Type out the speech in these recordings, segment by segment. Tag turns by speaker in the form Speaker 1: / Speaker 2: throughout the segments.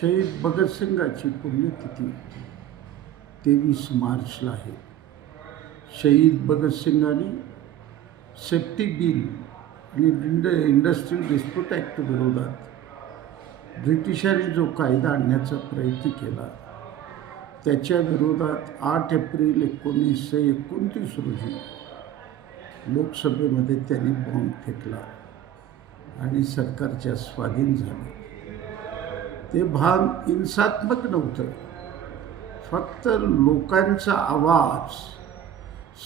Speaker 1: शहीद भगतसिंगाची पुण्यतिथी तेवीस मार्चला आहे. शहीद भगतसिंगाने सेफ्टी बिल आणि इंड इंडस्ट्रियल डिस्प्यूट ॲक्ट विरोधात ब्रिटिशांनी जो कायदा आणण्याचा प्रयत्न केला त्याच्या विरोधात आठ एप्रिल एकोणीसशे एकोणतीस रोजी लोकसभेमध्ये त्यांनी बॉम्ब फेकला आणि सरकारच्या स्वाधीन झाले. ते भान हिंसात्मक नव्हतं. फक्त लोकांचा आवाज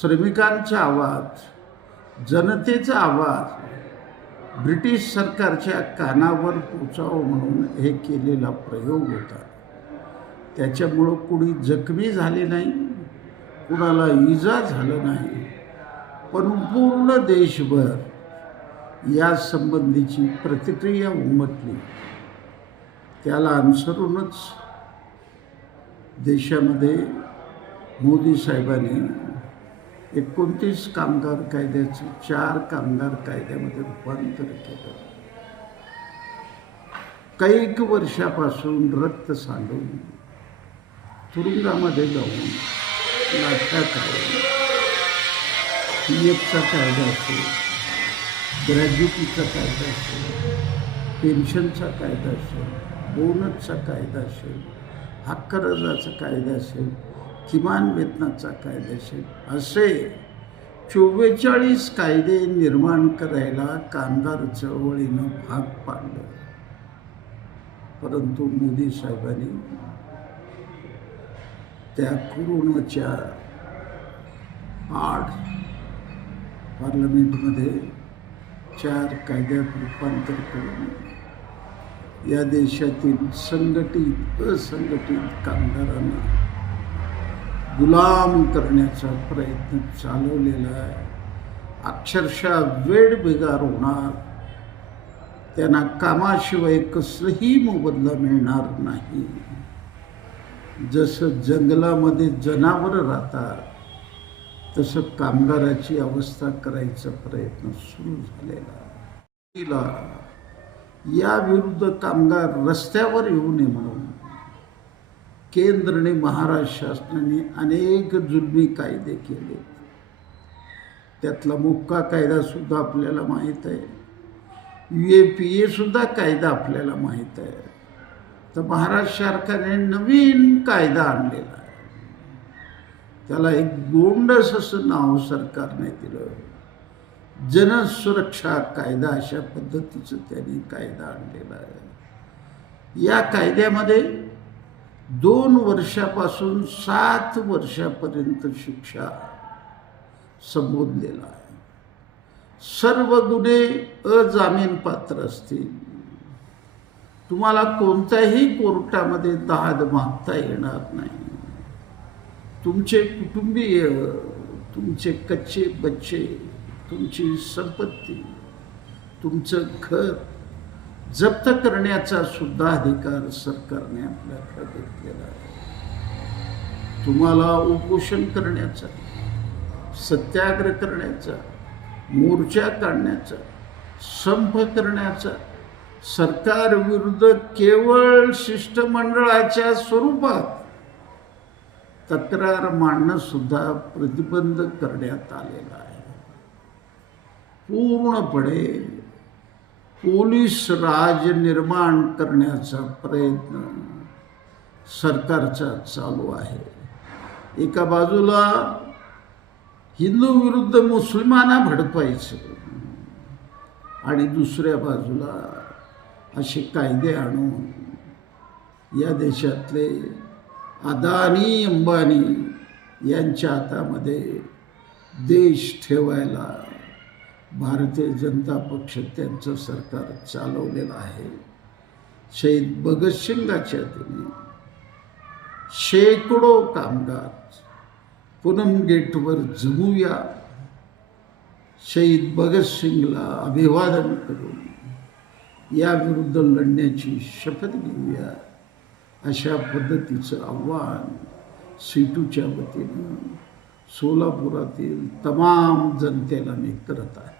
Speaker 1: श्रमिकांचा आवाज जनतेचा आवाज ब्रिटिश सरकारच्या कानावर पोचावं म्हणून हे केलेला प्रयोग होता. त्याच्यामुळं कुणी जखमी झाले नाही कुणाला इजा झालं नाही पण पूर्ण देशभर या संबंधीची प्रतिक्रिया उमटली. त्याला अनुसरूनच देशामध्ये मोदी साहेबांनी एकोणतीस कामगार कायद्याचं चार कामगार कायद्यामध्ये रूपांतर केलं. कैक वर्षापासून रक्त सांडून तुरुंगामध्ये जाऊन लाठ्या काढून पी एफचा कायदा असेल ग्रॅज्युटीचा कायदा असेल पेन्शनचा कायदा असेल बोनसचा कायदा असेल हक्करजाचा कायदा असेल किमान वेतनाचा कायदा असेल असे चव्वेचाळीस कायदे निर्माण करायला कामगार चळवळीनं भाग पाडलं. परंतु मोदी साहेबांनी त्या कोरोनाच्या आठ पार्लमेंटमध्ये चार कायद्यात रूपांतर करून या देशातील संघटित असंघटित कामगारांना गुलाम करण्याचा प्रयत्न चालवलेला आहे. अक्षरशः वेळ बिगार होणार. त्यांना कामाशिवाय कसलंही मोबदला मिळणार नाही. जसं जंगलामध्ये जनावरं राहतात तसं कामगाराची अवस्था करायचा प्रयत्न सुरू झालेला याविरुद्ध कामगार रस्त्यावर येऊ नये म्हणून केंद्र आणि महाराष्ट्र शासनाने अनेक जुलमी कायदे केले. त्यातला मुक्का कायदासुद्धा आपल्याला माहीत आहे. यू ए पी ए सुद्धा कायदा आपल्याला माहीत आहे. तर महाराष्ट्र सरकारने नवीन कायदा आणलेला आहे. त्याला एक गोंडस असं नाव सरकारने दिलं. जनसुरक्षा कायदा अशा पद्धतीचं त्यांनी कायदा आणलेला आहे. या कायद्यामध्ये दोन वर्षापासून सात वर्षापर्यंत शिक्षा संबोधलेला आहे. सर्व गुन्हे अजामीन पात्र असतील. तुम्हाला कोणत्याही कोर्टामध्ये दाद मागता येणार नाही. तुमचे कुटुंबीय तुमचे कच्चे बच्चे तुमची संपत्ती तुमचं घर जप्त करण्याचा सुद्धा अधिकार सरकारने आपल्याकडे घेतलेला आहे. तुम्हाला उपोषण करण्याचा सत्याग्रह करण्याचा मोर्चा काढण्याचा संप करण्याचा सरकार विरुद्ध केवळ शिष्टमंडळाच्या स्वरूपात तक्रार मांडणं सुद्धा प्रतिबंध करण्यात आलेला आहे. पूर्णपणे पोलीस राज निर्माण करण्याचा प्रयत्न सरकारचा चालू आहे. एका बाजूला हिंदू विरुद्ध मुस्लिमांना भडकवायचं आणि दुसऱ्या बाजूला असे कायदे आणून या देशातले अदानी अंबानी यांच्या हातामध्ये देश ठेवायला भारतीय जनता पक्ष त्यांचं सरकार चालवलेलं आहे. शहीद भगतसिंगाच्या दिनी शेकडो कामगार पूनम गेटवर जमूया शहीद भगतसिंगला अभिवादन करून याविरुद्ध लढण्याची शपथ घेऊया अशा पद्धतीचं आव्हान सीटूच्या वतीनं सोलापुरातील तमाम जनतेला मी करत आहे.